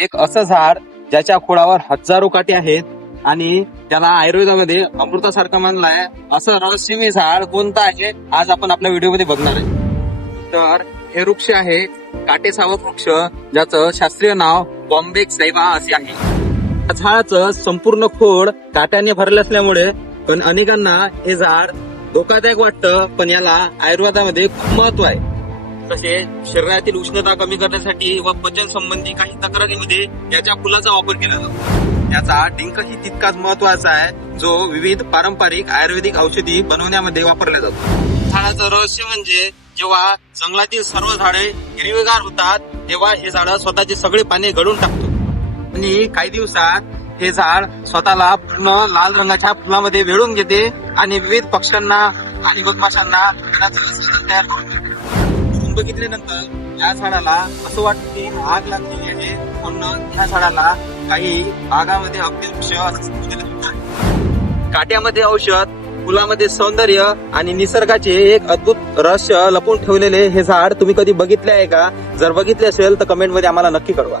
एक असं झाड ज्याच्या खोडावर हजारो काटे आहेत आणि त्याला आयुर्वेदामध्ये अमृतासारखं मानलाय, असं रहस्यमय झाड कोणतं आहे आज आपण आपल्या व्हिडिओमध्ये बघणार आहे. तर हे वृक्ष आहे काटेसावक वृक्ष, ज्याचं शास्त्रीय नाव बॉम्बेक सैवा असे आहे. या झाडाचं संपूर्ण खोड काट्याने भरले असल्यामुळे पण अनेकांना हे झाड धोकादायक वाटतं, पण याला आयुर्वेदामध्ये खूप महत्व आहे. तसेच शरीरातील उष्णता कमी करण्यासाठी व पचन संबंधी काही तक्रारीमध्ये याच्या फुलाचा वापर केला जातो. याचा डिंकही तितकाच महत्वाचा आहे, जो विविध पारंपरिक आयुर्वेदिक औषधी बनवण्यामध्ये वापरला जातो. झाडाचं रहस्य म्हणजे जेव्हा जंगलातील सर्व झाडे हिरवेगार होतात, तेव्हा हे झाड स्वतःचे सगळे पाने गळून टाकतो आणि काही दिवसात हे झाड स्वतःला पूर्ण लाल रंगाच्या फुलामध्ये वेळून घेते आणि विविध पक्ष्यांना आणि मधमाशांना तयार करून देते. बघितल्यानंतर या झाडाला असं वाटतं की आग लागलेली आहे, म्हणून ह्या झाडाला काही भागामध्ये अग्निवृक्ष असं संबोधले जाते. काट्यामध्ये औषध, फुलामध्ये सौंदर्य आणि निसर्गाचे एक अद्भुत रहस्य लपून ठेवलेले हे झाड तुम्ही कधी बघितले आहे का? जर बघितले असेल तर कमेंट मध्ये आम्हाला नक्की कळवा.